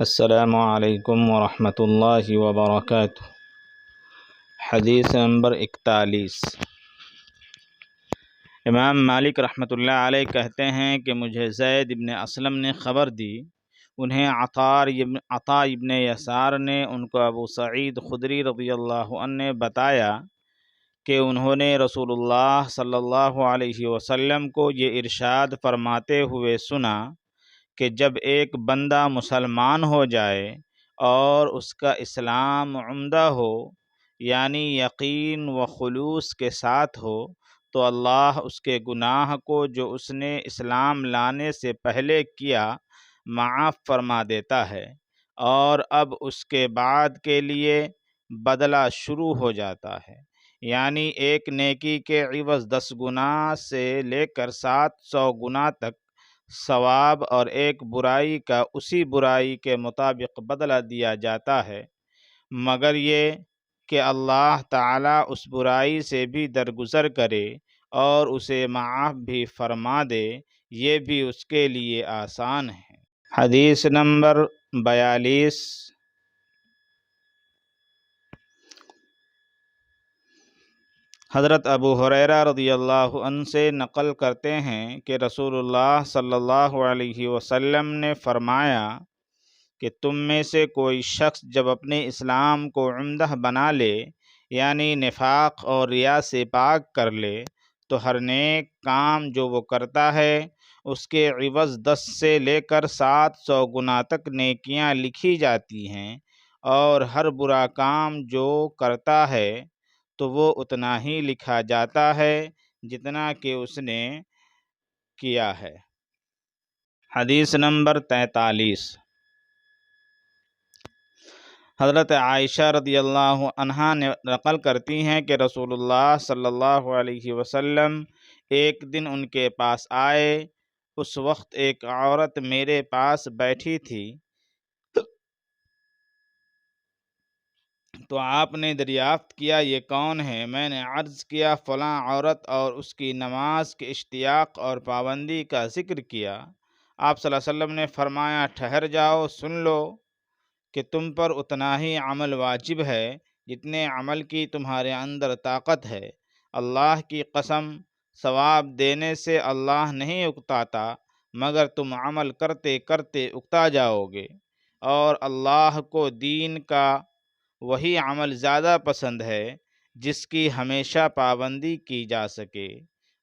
السلام علیکم ورحمۃ اللہ وبرکاتہ۔ حدیث نمبر 41۔ امام مالک رحمۃ اللہ علیہ کہتے ہیں کہ مجھے زید ابن اسلم نے خبر دی، انہیں عطا ابن یسار نے ان کو ابو سعید خدری رضی اللہ عنہ نے بتایا کہ انہوں نے رسول اللہ صلی اللہ علیہ وسلم کو یہ ارشاد فرماتے ہوئے سنا کہ جب ایک بندہ مسلمان ہو جائے اور اس کا اسلام عمدہ ہو، یعنی یقین و خلوص کے ساتھ ہو، تو اللہ اس کے گناہ کو جو اس نے اسلام لانے سے پہلے کیا معاف فرما دیتا ہے، اور اب اس کے بعد کے لیے بدلہ شروع ہو جاتا ہے، یعنی ایک نیکی کے عوض 10 گنا سے لے کر 700 گنا تک ثواب، اور ایک برائی کا اسی برائی کے مطابق بدلہ دیا جاتا ہے، مگر یہ کہ اللہ تعالیٰ اس برائی سے بھی درگزر کرے اور اسے معاف بھی فرما دے، یہ بھی اس کے لیے آسان ہے۔ حدیث نمبر 42۔ حضرت ابو ہریرہ رضی اللہ عنہ سے نقل کرتے ہیں کہ رسول اللہ صلی اللہ علیہ وسلم نے فرمایا کہ تم میں سے کوئی شخص جب اپنے اسلام کو عمدہ بنا لے، یعنی نفاق اور ریا سے پاک کر لے، تو ہر نیک کام جو وہ کرتا ہے اس کے عوض 10 سے لے کر 700 گنا تک نیکیاں لکھی جاتی ہیں، اور ہر برا کام جو کرتا ہے تو وہ اتنا ہی لکھا جاتا ہے جتنا کہ اس نے کیا ہے۔ حدیث نمبر 43۔ حضرت عائشہ رضی اللہ عنہا نے نقل کرتی ہیں کہ رسول اللہ صلی اللہ علیہ وسلم ایک دن ان کے پاس آئے، اس وقت ایک عورت میرے پاس بیٹھی تھی، تو آپ نے دریافت کیا یہ کون ہے؟ میں نے عرض کیا فلاں عورت، اور اس کی نماز کے اشتیاق اور پابندی کا ذکر کیا۔ آپ صلی اللہ علیہ وسلم نے فرمایا ٹھہر جاؤ، سن لو کہ تم پر اتنا ہی عمل واجب ہے جتنے عمل کی تمہارے اندر طاقت ہے۔ اللہ کی قسم، ثواب دینے سے اللہ نہیں اکتاتا، مگر تم عمل کرتے کرتے اکتا جاؤ گے، اور اللہ کو دین کا وہی عمل زیادہ پسند ہے جس کی ہمیشہ پابندی کی جا سکے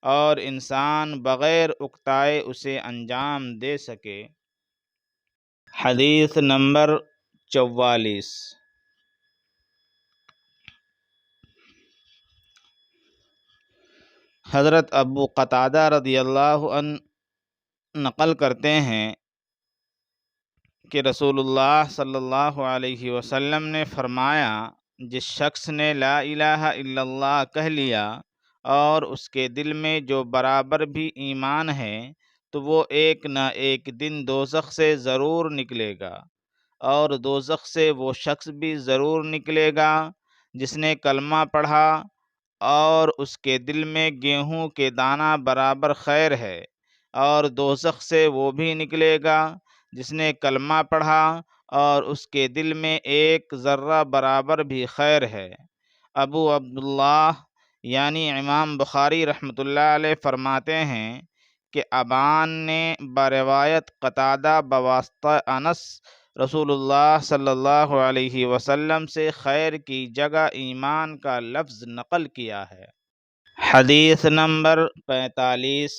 اور انسان بغیر اکتائے اسے انجام دے سکے۔ حدیث نمبر 44۔ حضرت ابو قتادہ رضی اللہ عنہ نقل کرتے ہیں کہ رسول اللہ صلی اللہ علیہ وسلم نے فرمایا جس شخص نے لا الہ الا اللہ کہہ لیا اور اس کے دل میں جو برابر بھی ایمان ہے، تو وہ ایک نہ ایک دن دوزخ سے ضرور نکلے گا، اور دوزخ سے وہ شخص بھی ضرور نکلے گا جس نے کلمہ پڑھا اور اس کے دل میں گیہوں کے دانہ برابر خیر ہے، اور دوزخ سے وہ بھی نکلے گا جس نے کلمہ پڑھا اور اس کے دل میں ایک ذرہ برابر بھی خیر ہے۔ ابو عبداللہ یعنی امام بخاری رحمۃ اللہ علیہ فرماتے ہیں کہ ابان نے بروایت قتادہ بواسطہ انس رسول اللہ صلی اللہ علیہ وسلم سے خیر کی جگہ ایمان کا لفظ نقل کیا ہے۔ حدیث نمبر 45۔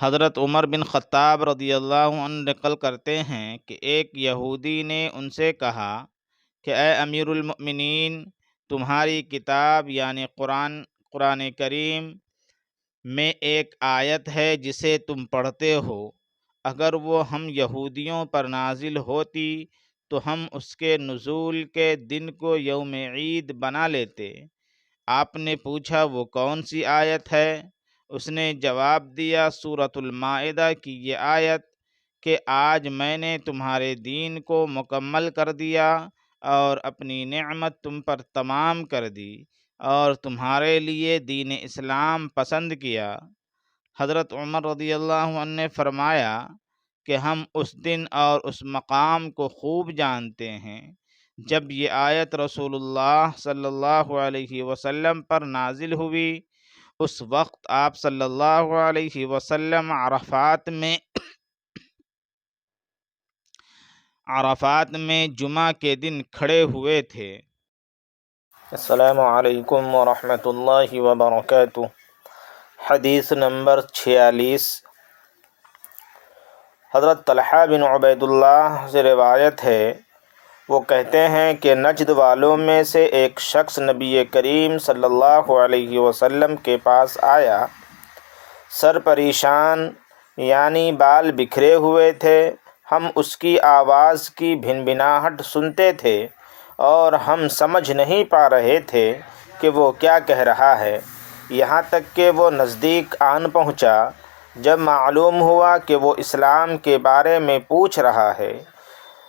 حضرت عمر بن خطاب رضی اللہ عنہ نقل کرتے ہیں کہ ایک یہودی نے ان سے کہا کہ اے امیر المؤمنین، تمہاری کتاب یعنی قرآن کریم میں ایک آیت ہے جسے تم پڑھتے ہو، اگر وہ ہم یہودیوں پر نازل ہوتی تو ہم اس کے نزول کے دن کو یوم عید بنا لیتے۔ آپ نے پوچھا وہ کون سی آیت ہے؟ اس نے جواب دیا سورۃ المائدہ کی یہ آیت کہ آج میں نے تمہارے دین کو مکمل کر دیا اور اپنی نعمت تم پر تمام کر دی اور تمہارے لیے دین اسلام پسند کیا۔ حضرت عمر رضی اللہ عنہ نے فرمایا کہ ہم اس دن اور اس مقام کو خوب جانتے ہیں جب یہ آیت رسول اللہ صلی اللہ علیہ وسلم پر نازل ہوئی۔ اس وقت آپ صلی اللہ علیہ وسلم عرفات میں جمعہ کے دن کھڑے ہوئے تھے۔ السلام علیکم ورحمۃ اللہ وبرکاتہ۔ حدیث نمبر 46، حضرت طلحہ بن عبید اللہ سے روایت ہے، وہ کہتے ہیں کہ نجد والوں میں سے ایک شخص نبی کریم صلی اللہ علیہ وسلم کے پاس آیا، سر پریشان یعنی بال بکھرے ہوئے تھے۔ ہم اس کی آواز کی بھنبھناہٹ سنتے تھے اور ہم سمجھ نہیں پا رہے تھے کہ وہ کیا کہہ رہا ہے، یہاں تک کہ وہ نزدیک آن پہنچا۔ جب معلوم ہوا کہ وہ اسلام کے بارے میں پوچھ رہا ہے،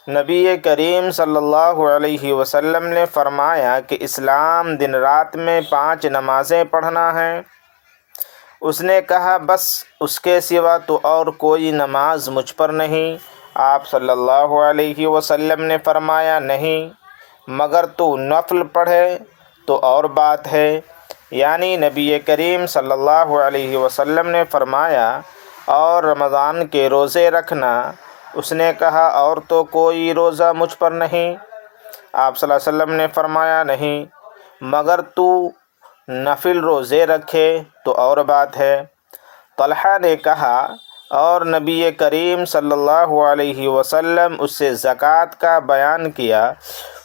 نبی کریم صلی اللہ علیہ وسلم نے فرمایا کہ اسلام دن رات میں 5 نمازیں پڑھنا ہے۔ اس نے کہا، بس اس کے سوا تو اور کوئی نماز مجھ پر نہیں۔ آپ صلی اللہ علیہ وسلم نے فرمایا، نہیں، مگر تو نفل پڑھے تو اور بات ہے۔ یعنی نبی کریم صلی اللہ علیہ وسلم نے فرمایا، اور رمضان کے روزے رکھنا۔ اس نے کہا، اور تو کوئی روزہ مجھ پر نہیں۔ آپ صلی اللہ علیہ وسلم نے فرمایا، نہیں، مگر تو نفل روزے رکھے تو اور بات ہے۔ طلحہ نے کہا، اور نبی کریم صلی اللہ علیہ وسلم اس سے زکوٰۃ کا بیان کیا۔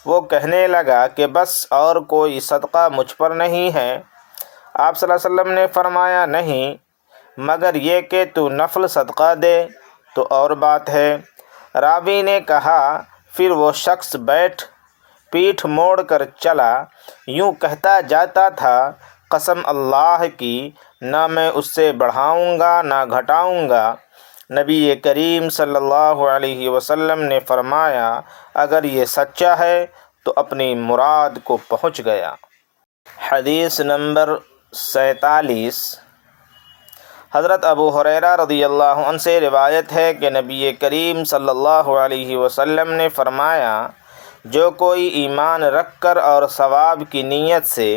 وہ کہنے لگا کہ بس اور کوئی صدقہ مجھ پر نہیں ہے۔ آپ صلی اللہ علیہ وسلم نے فرمایا، نہیں، مگر یہ کہ تو نفل صدقہ دے تو اور بات ہے۔ راوی نے کہا، پھر وہ شخص پیٹھ موڑ کر چلا، یوں کہتا جاتا تھا، قسم اللہ کی، نہ میں اس سے بڑھاؤں گا نہ گھٹاؤں گا۔ نبی کریم صلی اللہ علیہ وسلم نے فرمایا، اگر یہ سچا ہے تو اپنی مراد کو پہنچ گیا۔ حدیث نمبر 47، حضرت ابو ہریرہ رضی اللہ عنہ سے روایت ہے کہ نبی کریم صلی اللہ علیہ وسلم نے فرمایا، جو کوئی ایمان رکھ کر اور ثواب کی نیت سے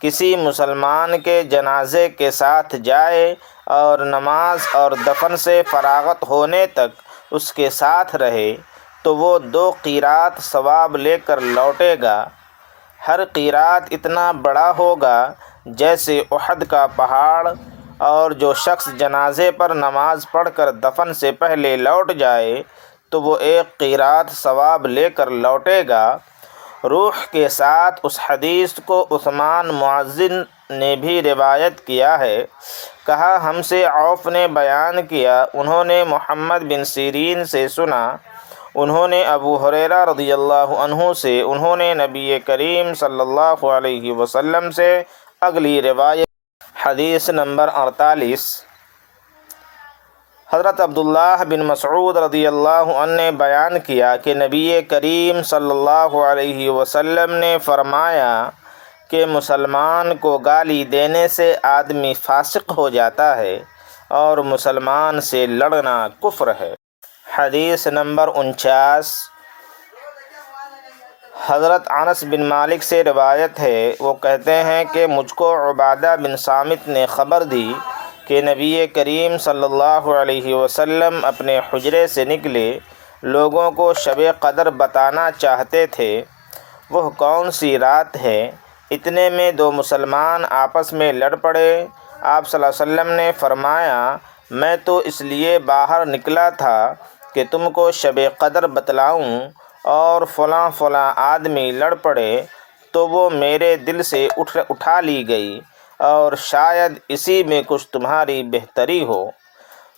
کسی مسلمان کے جنازے کے ساتھ جائے اور نماز اور دفن سے فراغت ہونے تک اس کے ساتھ رہے تو وہ 2 قیرات ثواب لے کر لوٹے گا۔ ہر قیرات اتنا بڑا ہوگا جیسے احد کا پہاڑ، اور جو شخص جنازے پر نماز پڑھ کر دفن سے پہلے لوٹ جائے تو وہ 1 قیرات ثواب لے کر لوٹے گا۔ روح کے ساتھ اس حدیث کو عثمان معزن نے بھی روایت کیا ہے۔ کہا، ہم سے عوف نے بیان کیا، انہوں نے محمد بن سیرین سے سنا، انہوں نے ابو ہریرہ رضی اللہ عنہ سے، انہوں نے نبی کریم صلی اللہ علیہ وسلم سے۔ اگلی روایت حدیث نمبر 48، حضرت عبداللہ بن مسعود رضی اللہ عنہ نے بیان کیا کہ نبی کریم صلی اللہ علیہ وسلم نے فرمایا کہ مسلمان کو گالی دینے سے آدمی فاسق ہو جاتا ہے اور مسلمان سے لڑنا کفر ہے۔ حدیث نمبر 49، حضرت انس بن مالک سے روایت ہے، وہ کہتے ہیں کہ مجھ کو عبادہ بن صامت نے خبر دی کہ نبی کریم صلی اللہ علیہ وسلم اپنے حجرے سے نکلے، لوگوں کو شب قدر بتانا چاہتے تھے، وہ کون سی رات ہے۔ اتنے میں 2 مسلمان آپس میں لڑ پڑے۔ آپ صلی اللہ علیہ وسلم نے فرمایا، میں تو اس لیے باہر نکلا تھا کہ تم کو شب قدر بتلاؤں، اور فلاں فلاں آدمی لڑ پڑے تو وہ میرے دل سے اٹھا لی گئی، اور شاید اسی میں کچھ تمہاری بہتری ہو،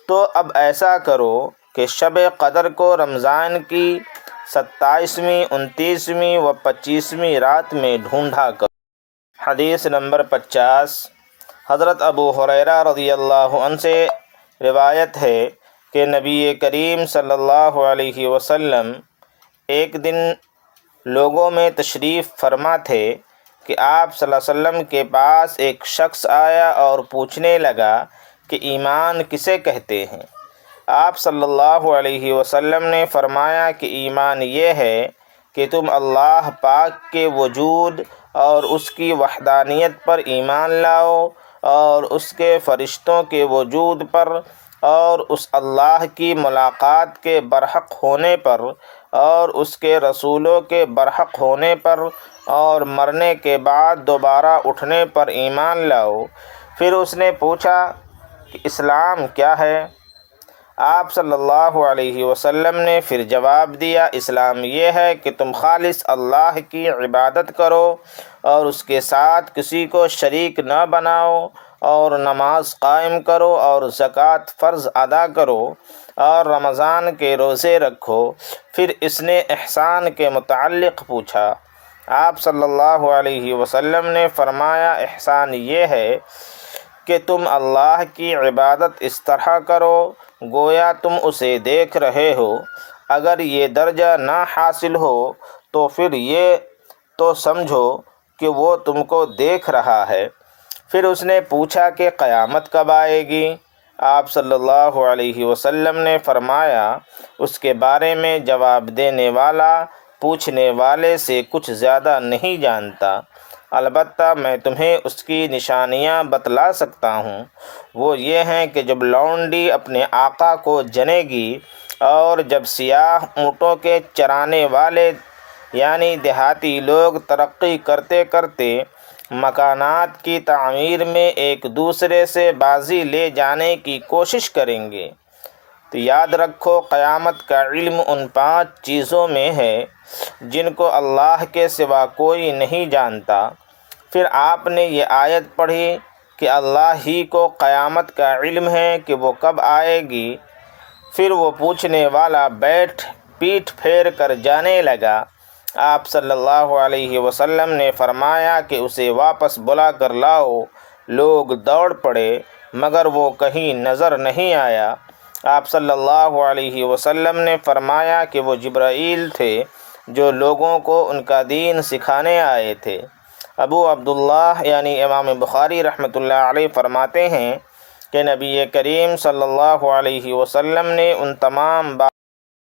تو اب ایسا کرو کہ شب قدر کو رمضان کی 27ویں، 29ویں و 25ویں رات میں ڈھونڈا کرو۔ حدیث نمبر 50، حضرت ابو ہریرہ رضی اللہ عنہ سے روایت ہے کہ نبی کریم صلی اللہ علیہ وسلم ایک دن لوگوں میں تشریف فرما تھے کہ آپ صلی اللہ علیہ وسلم کے پاس ایک شخص آیا اور پوچھنے لگا کہ ایمان کسے کہتے ہیں؟ آپ صلی اللہ علیہ وسلم نے فرمایا کہ ایمان یہ ہے کہ تم اللہ پاک کے وجود اور اس کی وحدانیت پر ایمان لاؤ، اور اس کے فرشتوں کے وجود پر، اور اس اللہ کی ملاقات کے برحق ہونے پر، اور اس کے رسولوں کے برحق ہونے پر، اور مرنے کے بعد دوبارہ اٹھنے پر ایمان لاؤ۔ پھر اس نے پوچھا کہ اسلام کیا ہے؟ آپ صلی اللہ علیہ وسلم نے پھر جواب دیا، اسلام یہ ہے کہ تم خالص اللہ کی عبادت کرو اور اس کے ساتھ کسی کو شریک نہ بناؤ، اور نماز قائم کرو، اور زکوٰۃ فرض ادا کرو، اور رمضان کے روزے رکھو۔ پھر اس نے احسان کے متعلق پوچھا۔ آپ صلی اللہ علیہ وسلم نے فرمایا، احسان یہ ہے کہ تم اللہ کی عبادت اس طرح کرو گویا تم اسے دیکھ رہے ہو۔ اگر یہ درجہ نہ حاصل ہو تو پھر یہ تو سمجھو کہ وہ تم کو دیکھ رہا ہے۔ پھر اس نے پوچھا کہ قیامت کب آئے گی؟ آپ صلی اللہ علیہ وسلم نے فرمایا، اس کے بارے میں جواب دینے والا پوچھنے والے سے کچھ زیادہ نہیں جانتا، البتہ میں تمہیں اس کی نشانیاں بتلا سکتا ہوں۔ وہ یہ ہیں کہ جب لونڈی اپنے آقا کو جنے گی، اور جب سیاہ اونٹوں کے چرانے والے یعنی دیہاتی لوگ ترقی کرتے کرتے مکانات کی تعمیر میں ایک دوسرے سے بازی لے جانے کی کوشش کریں گے۔ تو یاد رکھو، قیامت کا علم ان 5 چیزوں میں ہے جن کو اللہ کے سوا کوئی نہیں جانتا۔ پھر آپ نے یہ آیت پڑھی کہ اللہ ہی کو قیامت کا علم ہے کہ وہ کب آئے گی۔ پھر وہ پوچھنے والا پیٹھ پھیر کر جانے لگا۔ آپ صلی اللہ علیہ وسلم نے فرمایا کہ اسے واپس بلا کر لاؤ۔ لوگ دوڑ پڑے مگر وہ کہیں نظر نہیں آیا۔ آپ صلی اللہ علیہ وسلم نے فرمایا کہ وہ جبرائیل تھے جو لوگوں کو ان کا دین سکھانے آئے تھے۔ ابو عبداللہ یعنی امام بخاری رحمۃ اللہ علیہ فرماتے ہیں کہ نبی کریم صلی اللہ علیہ وسلم نے ان تمام